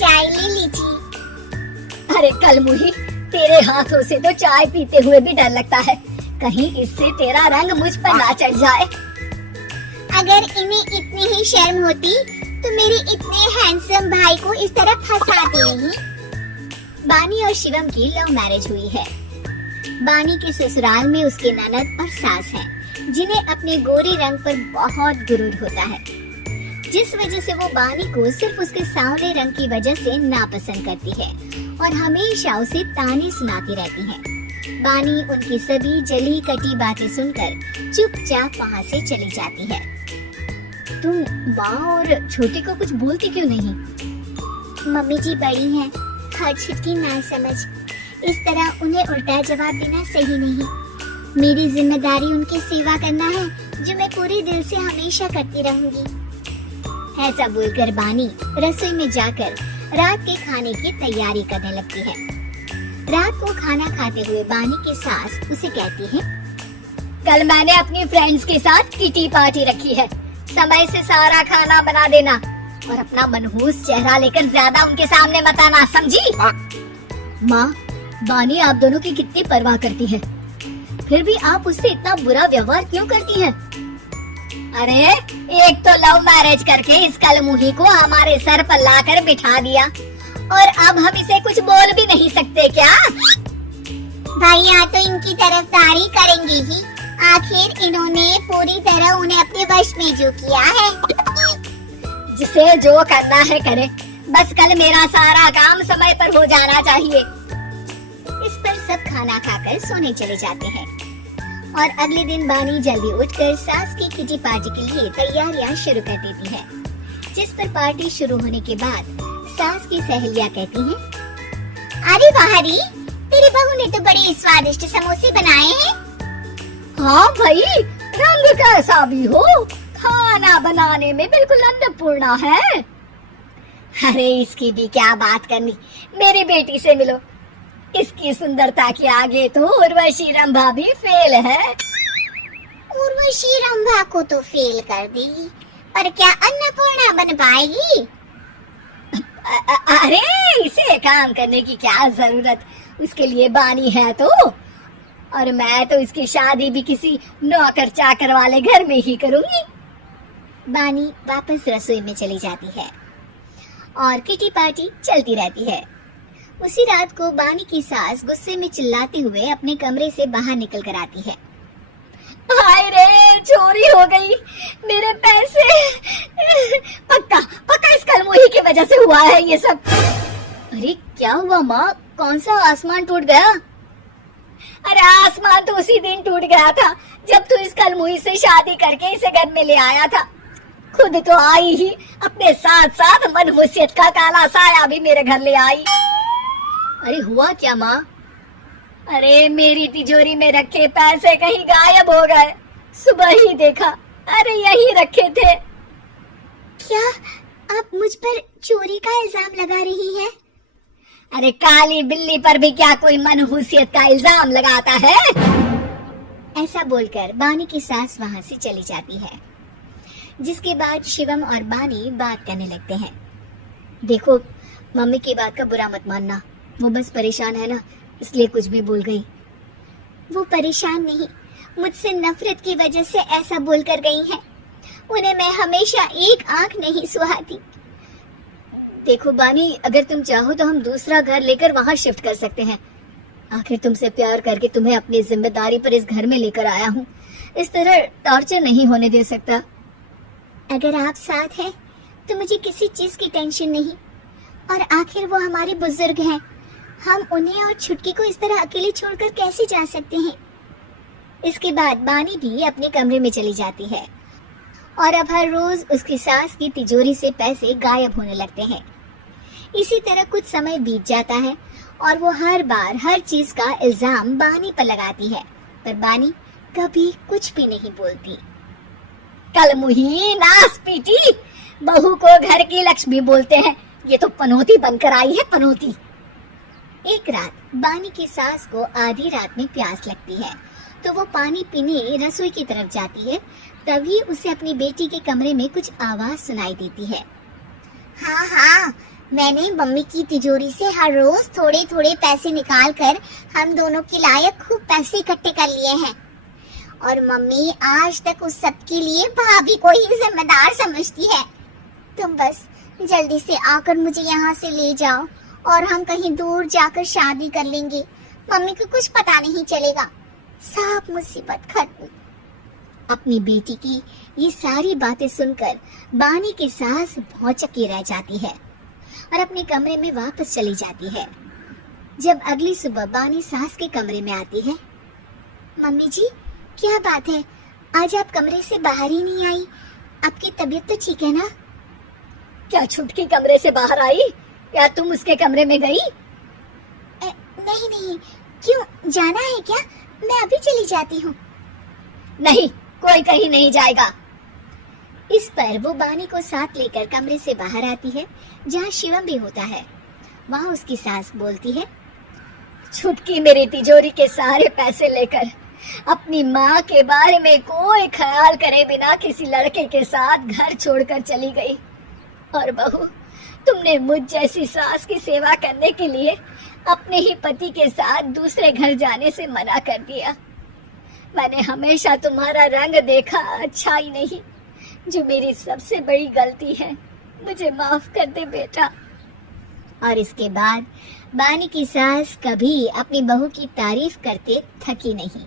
चाय ले लीजिए। अरे कलमुही, तेरे हाथों से तो चाय पीते हुए भी डर लगता है, कहीं इससे तेरा रंग मुझ पर ना चढ़ जाए। अगर इन्हें इतनी ही शर्म होती तो मेरे इतने हैंडसम भाई को इस तरह फंसाते नहीं। बानी और शिवम की लव मैरिज हुई है। बानी के ससुराल में उसके ननद और सास हैं, जिन्हें अपने गोरे रंग पर बहुत गुरूर होता है, जिस वजह से वो बानी को सिर्फ उसके सांवले रंग की वजह से नापसंद करती है और हमेशा उसे ताने सुनाती रहती है। बानी उनकी सभी जली कटी बातें सुनकर चुपचाप वहाँ से चली जाती है। तुम माँ और छोटी को कुछ बोलती क्यों नहीं? मम्मी जी बड़ी हैं, हर चीज की ना समझ, इस तरह उन्हें उल्टा जवाब देना सही नहीं। मेरी जिम्मेदारी उनकी सेवा करना है, जो मैं पूरे दिल से हमेशा करती रहूंगी। ऐसा बोलकर बानी रसोई में जाकर रात के खाने की तैयारी करने लगती है। रात को खाना खाते हुए बानी की सास उसे कहती है, कल मैंने अपनी फ्रेंड्स के साथ किटी पार्टी रखी है, समय से सारा खाना बना देना और अपना मनहूस चेहरा लेकर ज्यादा उनके सामने मत आना, समझी? माँ, बानी आप दोनों की कितनी परवाह करती है, फिर भी आप उससे इतना बुरा व्यवहार क्यों करती हैं? अरे एक तो लव मैरिज करके इस कलमुही को हमारे सर पर लाकर बिठा दिया और अब हम इसे कुछ बोल भी नहीं सकते क्या? भैया तो इनकी तरफदारी करेंगे ही, आखिर इन्होंने पूरी तरह उन्हें अपने वश में जो किया है। जिसे जो करना है करे, बस कल मेरा सारा काम समय पर हो जाना चाहिए। इस पर सब खाना खाकर सोने चले जाते हैं और अगले दिन बानी जल्दी उठकर सास की किटी पार्टी के लिए तैयारियां शुरू कर देती है। जिस पर पार्टी शुरू होने के बाद सास की सहेलियां कहती हैं, अरे वाहरी, तेरी बहू ने तो बड़े स्वादिष्ट समोसे बनाए हैं। हाँ भाई, रंग कैसा भी हो, खाना बनाने में बिल्कुल अन्नपूर्णा है। अरे इसकी भी क्या बात करनी, मेरी बेटी से मिलो, इसकी सुंदरता के आगे तो उर्वशी रंभा भी फेल है। उर्वशी रंभा को तो फेल कर देगी, पर क्या अन्नपूर्णा बन पाएगी? अरे इसे काम करने की क्या जरूरत, उसके लिए बानी है तो, और मैं तो इसकी शादी भी किसी नौकर चाकर वाले घर में ही करूंगी। बानी वापस रसोई में चली जाती है और किटी पार्टी चलती रहती है। उसी रात को बानी की सास गुस्से में चिल्लाते हुए अपने कमरे से बाहर निकल कर आती है। हाय रे, चोरी हो गई, मेरे पैसे, पक्का पक्का इस कलमुही की वजह से हुआ है ये सब। अरे क्या हुआ माँ, कौन सा आसमान टूट गया? अरे आसमान तो उसी दिन टूट गया था जब तू इस कलमुही से शादी करके इसे घर में ले आया था। खुद तो आई ही, अपने साथ साथ मनहूसियत का काला साया भी मेरे घर ले आई। अरे हुआ क्या माँ? अरे मेरी तिजोरी में रखे पैसे कहीं गायब हो गए, सुबह ही देखा, अरे यही रखे थे। क्या आप मुझ पर चोरी का इल्जाम लगा रही हैं? अरे काली बिल्ली पर भी क्या कोई मनहूसियत का इल्जाम लगाता है? ऐसा बोलकर बानी की सास वहाँ से चली जाती है। जिसके बाद शिवम और बानी बात करने लगते हैं। देखो, मम्मी की बात का बुरा मत मानना, वो बस परेशान है ना, इसलिए कुछ भी बोल गई। वो परेशान नहीं, मुझसे नफरत की वजह से ऐसा बोल कर गई हैं। उन्हें मैं हमेशा एक आंख नहीं सुहाती। देखो बानी, अगर तुम चाहो तो हम दूसरा घर लेकर वहाँ शिफ्ट कर सकते हैं। आखिर तुमसे प्यार करके तुम्हें अपनी जिम्मेदारी पर इस घर में लेकर आया हूँ, इस तरह टॉर्चर नहीं होने दे सकता। अगर आप साथ हैं तो मुझे किसी चीज की टेंशन नहीं, और आखिर वो हमारे बुजुर्ग हैं, हम उन्हें और छुटकी को इस तरह अकेले छोड़कर कैसे जा सकते हैं। इसके बाद बानी भी अपने कमरे में चली जाती है और अब हर रोज उसकी सास की तिजोरी से पैसे गायब होने लगते हैं। इसी तरह कुछ समय बीत जाता है और वो हर बार हर चीज का इल्जाम बानी पर लगाती है, पर बानी कभी कुछ भी नहीं बोलती। कलमुही नास पीटी, बहू को घर की लक्ष्मी बोलते हैं, ये तो पनौती बनकर आई है, पनौती। एक रात बानी की सास को आधी रात में प्यास लगती है तो वो पानी पीने रसोई की तरफ जाती है। तभी उसे अपनी बेटी के कमरे में कुछ आवाज सुनाई देती है। हाँ हाँ, मैंने मम्मी की तिजोरी से हर रोज थोड़े थोड़े पैसे निकाल कर हम दोनों के लायक खूब पैसे इकट्ठे कर लिए हैं। और मम्मी आज तक उस सब के लिए भाभी को ही जिम्मेदार समझती है। तुम बस जल्दी से आकर मुझे यहाँ से ले जाओ और हम कहीं दूर जाकर शादी कर लेंगे। मम्मी को कुछ पता नहीं चलेगा। सब मुसीबत खत्म। अपनी बेटी की ये सारी बातें सुनकर बानी की सास भौचक्की रह जाती है और अपने कमरे में वापस चली जाती है। जब अगली सुबह बानी सास के कमरे में आती है, मम्मी जी क्या बात है, आज आप कमरे से बाहर ही नहीं आई? आपकी तबीयत तो ठीक है ना? क्या छुटकी कमरे से बाहर आई या तुम उसके कमरे में गई? नहीं नहीं, क्यों जाना है क्या? मैं अभी चली जाती हूँ। नहीं, कोई कहीं नहीं जाएगा। इस पर वो बानी को साथ लेकर कमरे से बाहर आती है जहाँ शिवम भी होता है। वहाँ उसकी सास बोलती है, छुटकी मेरी तिजोरी के सारे पैसे लेकर अपनी माँ के बारे में कोई ख्याल करे बिना किसी लड़के के साथ घर छोड़कर चली गई। और बहू, तुमने मुझ जैसी सास की सेवा करने के लिए अपने ही पति के साथ दूसरे घर जाने से मना कर दिया। मैंने हमेशा तुम्हारा रंग देखा अच्छा ही नहीं, जो मेरी सबसे बड़ी गलती है। मुझे माफ कर दे बेटा। और इसके बाद बानी की सास कभी अपनी बहू की तारीफ करते थकी नहीं।